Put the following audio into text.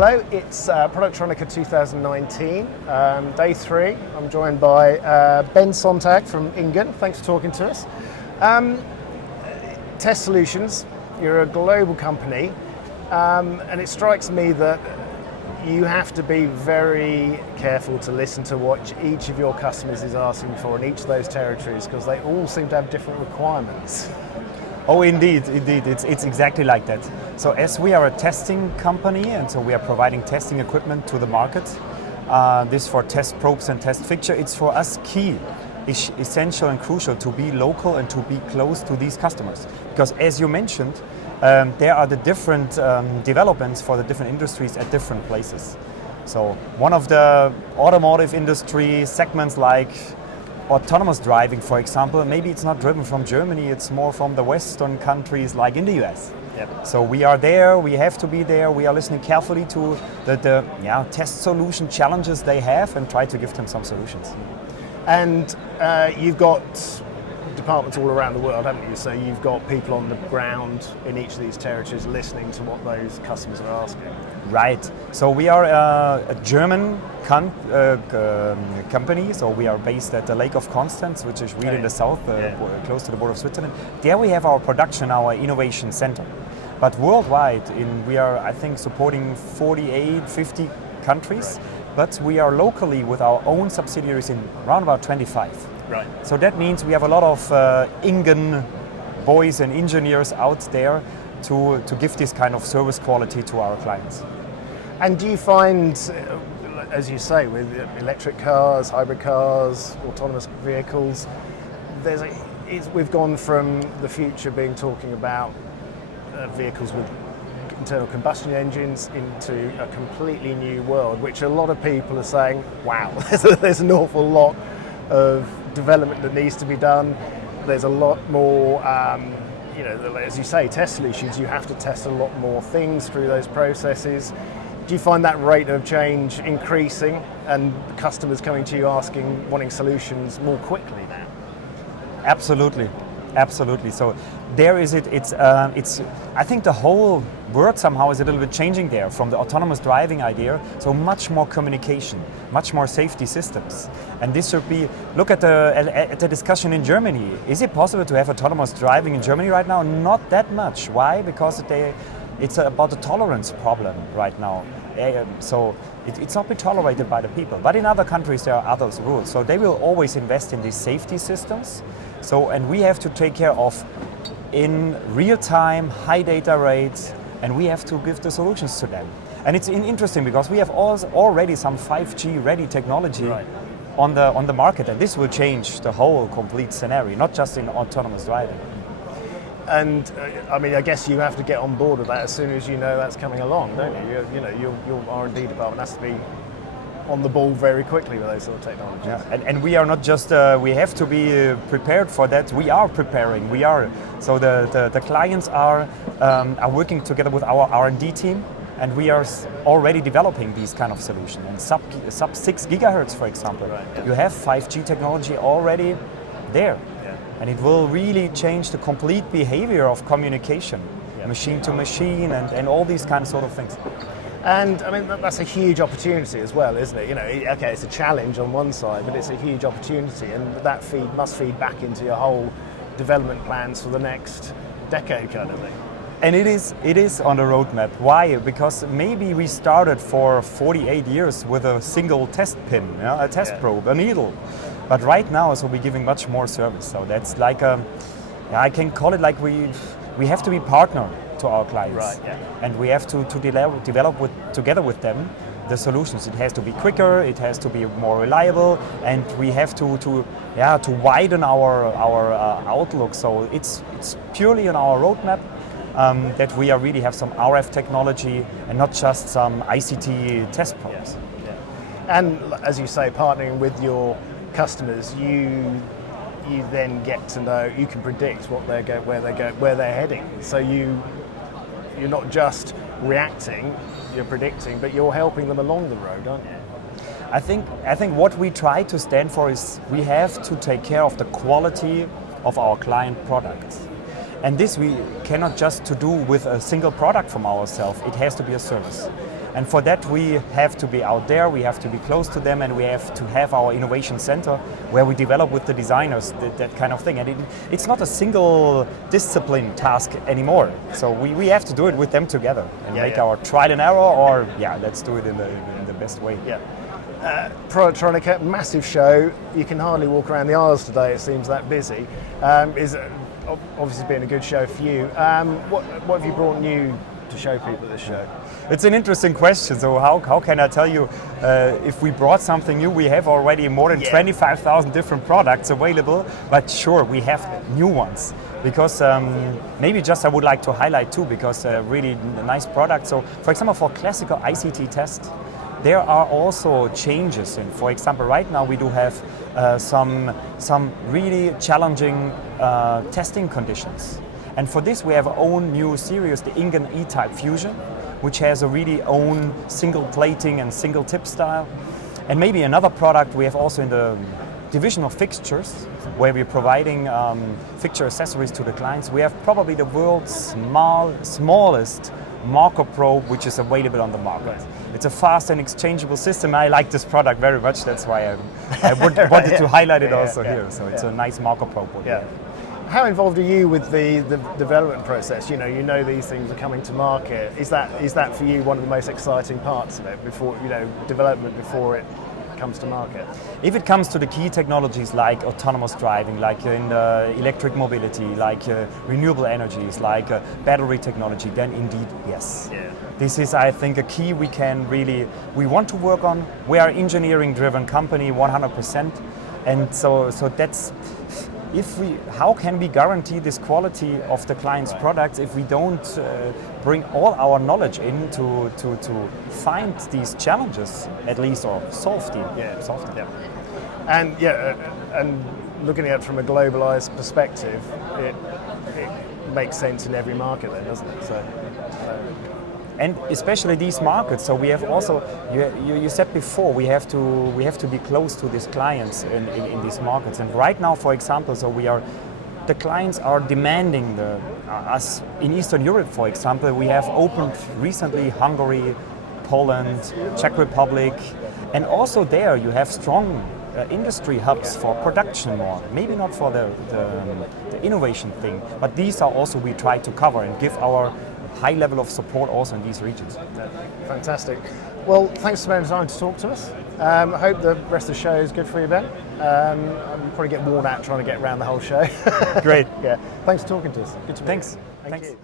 Hello, it's Productronica 2019, day 3. I'm joined by Ben Sontag from INGUN. Thanks for talking to us. Test Solutions, you're a global company, and it strikes me that you have to be very careful to listen to what each of your customers is asking for in each of those territories, because they all seem to have different requirements. Oh, indeed. It's exactly like that. So as we are a testing company, and so we are providing testing equipment to the market, this for test probes and test fixture, it's for us key, essential and crucial to be local and to be close to these customers. Because as you mentioned, there are the different developments for the different industries at different places. So one of the automotive industry segments like autonomous driving, for example, maybe it's not driven from Germany, it's more from the Western countries like in the US. Yep. So we are there, we have to be there, we are listening carefully to the test solution challenges they have and try to give them some solutions. And you've got departments all around the world, haven't you? So you've got people on the ground in each of these territories listening to what those customers are asking. Right. So we are a German company. So we are based at the Lake of Constance, which is really in the south, close to the border of Switzerland. There we have our production, our innovation center. But worldwide, we are, I think, supporting 48, 50 countries. But we are locally with our own subsidiaries in around about 25. Right. So that means we have a lot of INGUN boys and engineers out there to give this kind of service quality to our clients. And do you find, as you say, with electric cars, hybrid cars, autonomous vehicles, we've gone from the future being talking about vehicles with internal combustion engines into a completely new world, which a lot of people are saying, wow, there's an awful lot of development that needs to be done. There's a lot more, as you say, test solutions. You have to test a lot more things through those processes. Do you find that rate of change increasing and customers coming to you wanting solutions more quickly now? Absolutely. So there is it's I think the whole world somehow is a little bit changing there from the autonomous driving idea. So much more communication, much more safety systems. And this should be, look at the discussion in Germany. Is it possible to have autonomous driving in Germany right now? Not that much. Why? Because it's about the tolerance problem right now. So it's not been tolerated by the people. But in other countries there are other rules. So they will always invest in these safety systems. So, and we have to take care of in real time, high data rates, and we have to give the solutions to them. And it's interesting because we have already some 5G ready technology on the market, and this will change the whole complete scenario, not just in autonomous driving. And I guess you have to get on board with that as soon as you know that's coming along, don't you? Your R&D department has to be on the ball very quickly with those sort of technologies. Yeah. And we are not just, we have to be prepared for that. We are preparing. So the clients are working together with our R&D team, and we are already developing these kind of solutions. And sub 6 gigahertz, for example, you have 5G technology already there. And it will really change the complete behavior of communication, machine to machine, and all these kind of sort of things. And that's a huge opportunity as well, isn't it? Okay, it's a challenge on one side, but it's a huge opportunity, and that must feed back into your whole development plans for the next decade, kind of thing. And it is on the roadmap. Why? Because maybe we started for 48 years with a single test pin, a test probe, a needle. But right now, so we're giving much more service. So that's like I can call it like we have to be partner to our clients, and we have to develop together with them the solutions. It has to be quicker, it has to be more reliable, and we have to widen our outlook. So it's purely on our roadmap that we really have some RF technology and not just some ICT test probes. And as you say, partnering with your customers, you then get to know, you can predict where they're heading. So you're not just reacting, you're predicting, but you're helping them along the road, aren't you? I think what we try to stand for is we have to take care of the quality of our client products. And this we cannot just to do with a single product from ourselves. It has to be a service. And for that we have to be out there, we have to be close to them, and we have to have our innovation center where we develop with the designers that kind of thing. And it's not a single discipline task anymore. So we have to do it with them together and make our trial and error, or let's do it in the best way. Yeah. Productronica, massive show. You can hardly walk around the aisles today, it seems that busy. Is obviously been a good show for you. What have you brought new to show people at this show? It's an interesting question. So how can I tell you if we brought something new? We have already more than 25,000 different products available, but sure, we have new ones. Because maybe just I would like to highlight two, because really nice products. So for example, for classical ICT test, there are also changes. And for example, right now we do have some really challenging testing conditions. And for this we have our own new series, the INGUN E-Type Fusion, which has a really own single plating and single tip style. And maybe another product we have also in the division of fixtures, where we're providing fixture accessories to the clients. We have probably the world's smallest marker probe which is available on the market. It's a fast and exchangeable system. I like this product very much. That's why I wanted to highlight it also here. So it's a nice marker probe. How involved are you with the development process? You know these things are coming to market. Is that for you one of the most exciting parts of it, before development before it comes to market? If it comes to the key technologies like autonomous driving, like in electric mobility, like renewable energies, like battery technology, then indeed yes. Yeah. This is, I think, a key we want to work on. We are an engineering-driven company, 100%, and so that's. How can we guarantee this quality of the client's products if we don't bring all our knowledge in to find these challenges, at least, or solve them? And looking at it from a globalized perspective, it makes sense in every market then, doesn't it? And especially these markets. So we have also, you said before, we have to be close to these clients in these markets. And right now, for example, the clients are demanding us in Eastern Europe. For example, we have opened recently Hungary, Poland, Czech Republic, and also there you have strong industry hubs for production more. Maybe not for the innovation thing, but these are also we try to cover and give our high level of support also in these regions. Fantastic. Well, thanks for spending time to talk to us. I hope the rest of the show is good for you, Ben. I'll probably get worn out trying to get around the whole show. Great. Thanks for talking to us. Good to meet you. Thanks. Thank you.